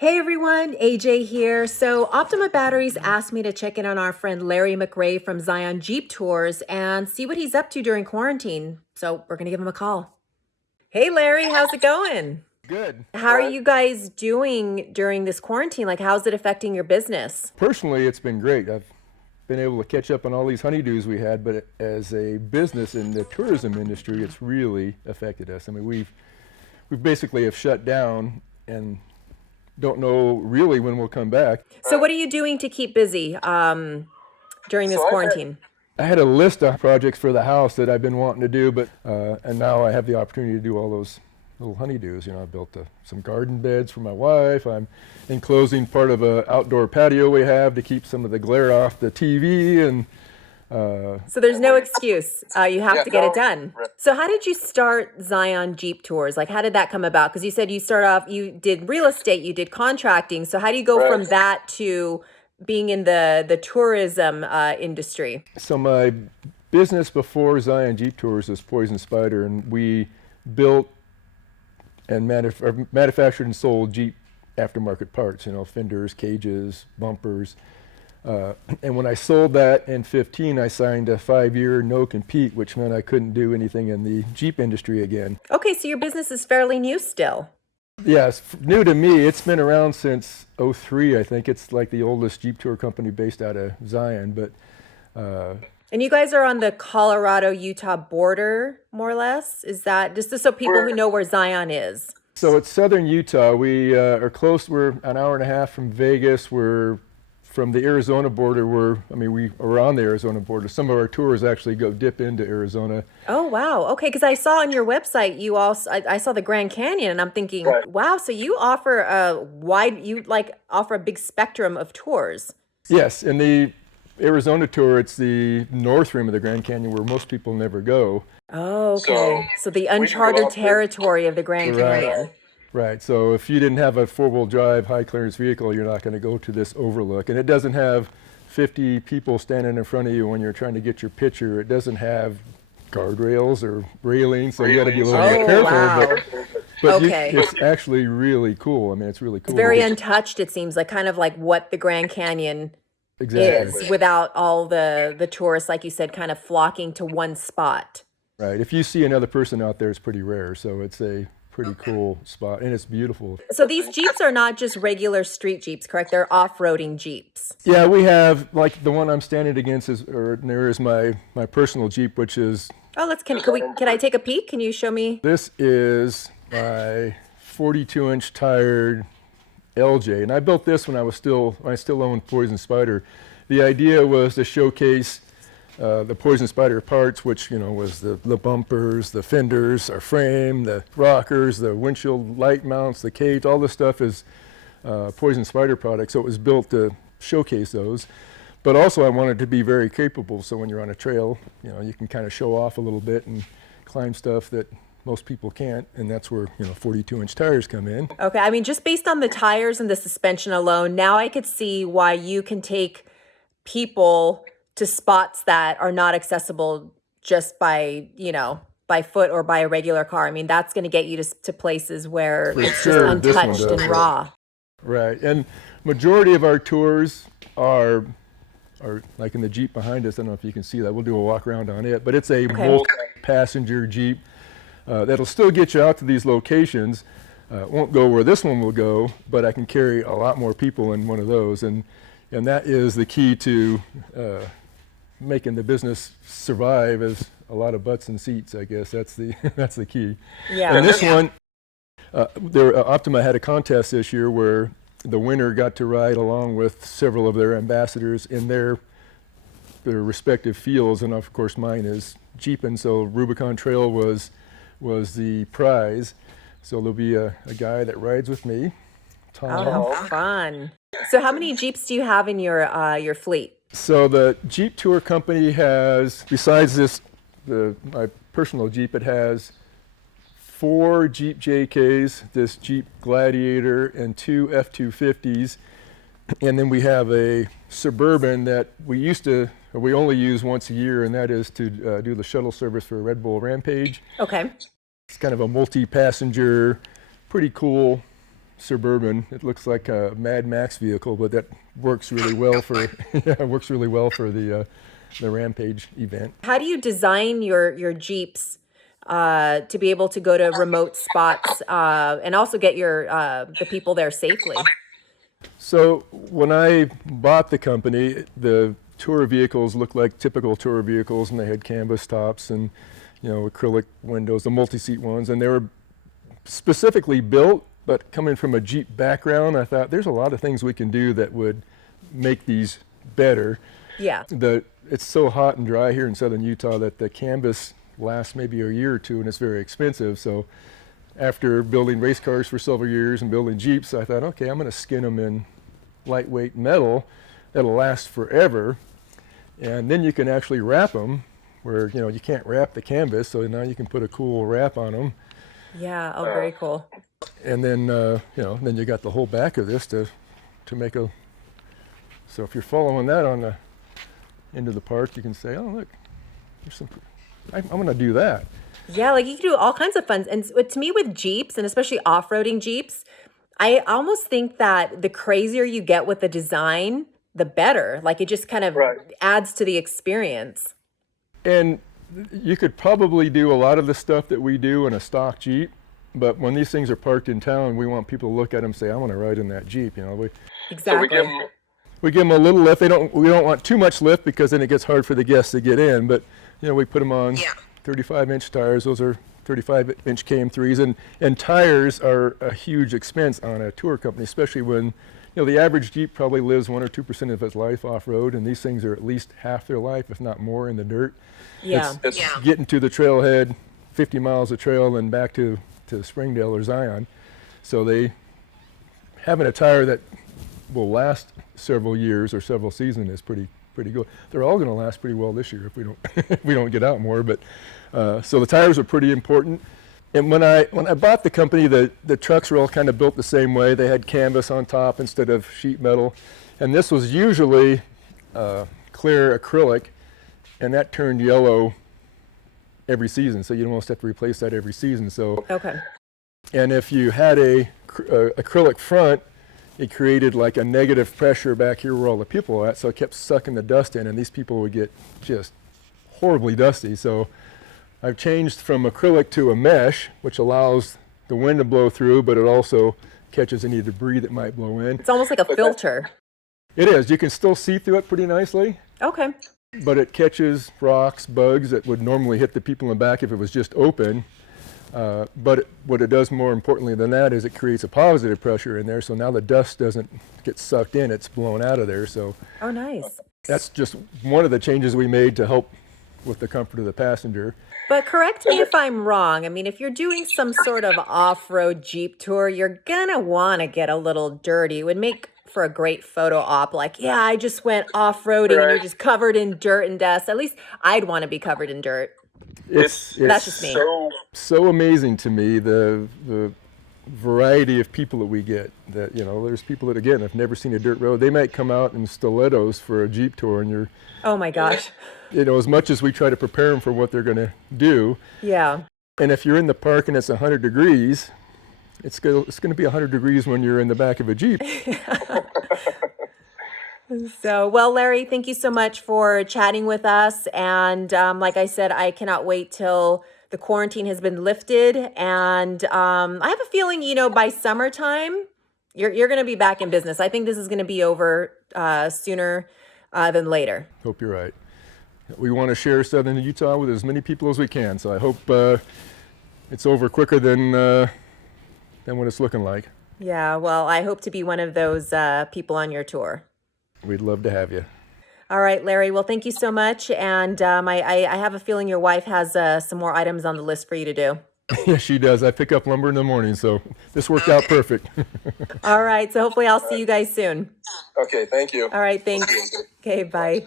Hey everyone, AJ here. So Optima Batteries asked me to check in on our friend Larry McRae from Zion Jeep Tours and see what he's up to during quarantine. So we're gonna give him a call. Hey Larry, how's it going? Good. How are you guys doing during this quarantine? Like, how's it affecting your business? Personally, it's been great. I've been able to catch up on all these honeydews we had, but as a business in the tourism industry, it's really affected us. I mean, we've basically have shut down and don't know really when we'll come back. So what are you doing to keep busy during this quarantine? I had a list of projects for the house that I've been wanting to do, but and now I have the opportunity to do all those little honeydews. You know, I built some garden beds for my wife. I'm enclosing part of a outdoor patio we have to keep some of the glare off the TV, and So there's no excuse. You have to get it done. So how did you start Zion Jeep Tours? Like, how did that come about? Because you said you started off, you did real estate, you did contracting. So how do you go from that to being in the tourism industry? so my business before Zion Jeep Tours was Poison Spider, and we built and manufactured and sold Jeep aftermarket parts. You know, fenders, cages, bumpers. And when I sold that in 15, I signed a 5-year no compete, which meant I couldn't do anything in the Jeep industry again. Okay, so your business is fairly new still. Yeah, it's new to me. It's been around since '03, I think. It's like the oldest Jeep tour company based out of Zion. But And you guys are on the Colorado-Utah border, more or less? Is that just so people who know where Zion is? so it's southern Utah. We are close. We're an hour and a half from Vegas. We're from the Arizona border. We are on the Arizona border. Some of our tours actually go dip into Arizona. Oh, wow. Okay, because I saw on your website you also I saw the Grand Canyon and I'm thinking, wow, so you offer offer a big spectrum of tours. Yes, in the Arizona tour, it's the north rim of the Grand Canyon where most people never go. Oh, okay. So the uncharted territory of the Grand Right. Canyon. Right. So if you didn't have a four-wheel drive, high clearance vehicle, you're not going to go to this overlook. And it doesn't have 50 people standing in front of you when you're trying to get your picture. It doesn't have guardrails or railings, so you got to be a little bit careful. Wow. But Okay. it's actually really cool. I mean, it's really cool. Very untouched, it seems like kind of like what the Grand Canyon Exactly. is without all the tourists, like you said, kind of flocking to one spot. Right. If you see another person out there, it's pretty rare. So it's a pretty cool spot, and it's beautiful. So these Jeeps are not just regular street Jeeps, correct? They're off-roading Jeeps. Yeah, we have, like, the one I'm standing against there is my personal Jeep, which is, Oh, can I take a peek? Can you show me? this is my 42-inch tired LJ, and I built this when I still owned Poison Spider. The idea was to showcase the Poison Spider parts, which, you know, was the bumpers, the fenders, our frame, the rockers, the windshield light mounts, the cage. All this stuff is Poison Spider products, so it was built to showcase those. But also I wanted to be very capable, so when you're on a trail, you know, you can kind of show off a little bit and climb stuff that most people can't, and that's where, you know, 42-inch tires come in. Okay, I mean, just based on the tires and the suspension alone, now I could see why you can take people to spots that are not accessible just by, by foot or by a regular car. I mean, that's going to get you to places where For it's sure, just this one untouched does. and raw. Right, and majority of our tours are like in the Jeep behind us. I don't know if you can see that. We'll do a walk around on it, but it's a multi-passenger Jeep that'll still get you out to these locations. Won't go where this one will go, but I can carry a lot more people in one of those, and that is the key to making the business survive, is a lot of butts and seats. I guess that's the key. Yeah. And this one, Optima had a contest this year where the winner got to ride along with several of their ambassadors in their respective fields, and of course mine is Jeepin', so Rubicon Trail was the prize. So there'll be a guy that rides with me, Tom. Oh, how fun. So how many Jeeps do you have in your fleet? So the Jeep Tour Company has, besides my personal Jeep, it has 4 Jeep JKs, this Jeep Gladiator, and 2 F-250s. And then we have a Suburban that we only use once a year, and that is to do the shuttle service for Red Bull Rampage. Okay. It's kind of a multi-passenger, pretty cool Suburban. It looks like a Mad Max vehicle, but that works really well for yeah, works really well for the Rampage event. How do you design your Jeeps to be able to go to remote spots and also get your the people there safely? So when I bought the company, the tour vehicles looked like typical tour vehicles, and they had canvas tops and acrylic windows, the multi-seat ones, and they were specifically built. But coming from a Jeep background, I thought there's a lot of things we can do that would make these better. Yeah. It's so hot and dry here in southern Utah that the canvas lasts maybe a year or two, and it's very expensive. So after building race cars for several years and building Jeeps, I thought, okay, I'm going to skin them in lightweight metal that'll last forever. And then you can actually wrap them where, you can't wrap the canvas. So now you can put a cool wrap on them. Yeah. Oh, very cool. And then, then you got the whole back of this to make a, so if you're following that on the into the park, you can say, oh, look, there's some, I'm going to do that. Yeah, like you can do all kinds of fun. And to me with Jeeps, and especially off-roading Jeeps, I almost think that the crazier you get with the design, the better. Like it just kind of adds to the experience. And you could probably do a lot of the stuff that we do in a stock Jeep, but when these things are parked in town, we want people to look at them and say, I want to ride in that Jeep. Exactly. So we give them a little lift. We don't want too much lift because then it gets hard for the guests to get in. But we put them on 35-inch tires. Those are 35-inch KM3s, and tires are a huge expense on a tour company, especially when the average Jeep probably lives 1 or 2% of its life off-road, and these things are at least half their life, if not more, in the dirt. Yeah. It's getting to the trailhead, 50 miles of trail, and back to Springdale or Zion. So having a tire that will last several years or several seasons is pretty good. They're all going to last pretty well this year if we don't if we don't get out more. But so the tires are pretty important. And when I bought the company, the trucks were all kind of built the same way. They had canvas on top instead of sheet metal, and this was usually clear acrylic, and that turned yellow every season. So you almost have to replace that every season. So okay. And if you had a acrylic front, it created like a negative pressure back here where all the people are at, so it kept sucking the dust in, and these people would get just horribly dusty. So I've changed from acrylic to a mesh, which allows the wind to blow through, but it also catches any debris that might blow in. It's almost like a filter. It is. You can still see through it pretty nicely. Okay. But it catches rocks, bugs that would normally hit the people in the back if it was just open. But what it does more importantly than that is it creates a positive pressure in there, so now the dust doesn't get sucked in, it's blown out of there. So oh, nice. That's just one of the changes we made to help with the comfort of the passenger. But correct me if I'm wrong. I mean, if you're doing some sort of off-road Jeep tour, you're gonna want to get a little dirty. It would make for a great photo op, like, yeah, I just went off-roading and you're just covered in dirt and dust. At least I'd want to be covered in dirt. It's That's just me. So amazing to me, the variety of people that we get. That there's people that again have never seen a dirt road. They might come out in stilettos for a Jeep tour, and you're oh my gosh, as much as we try to prepare them for what they're going to do. Yeah. And if you're in the park and it's 100 degrees, it's going to be 100 degrees when you're in the back of a Jeep. So, well, Larry, thank you so much for chatting with us. And like I said, I cannot wait till the quarantine has been lifted. And I have a feeling, by summertime, you're going to be back in business. I think this is going to be over sooner than later. Hope you're right. We want to share Southern Utah with as many people as we can. So I hope it's over quicker than what it's looking like. Yeah, well, I hope to be one of those people on your tour. We'd love to have you. All right, Larry. Well, thank you so much. And I have a feeling your wife has some more items on the list for you to do. Yes, she does. I pick up lumber in the morning, so this worked out perfect. All right. So hopefully I'll see you guys soon. Okay, thank you. All right, thanks. Okay, bye.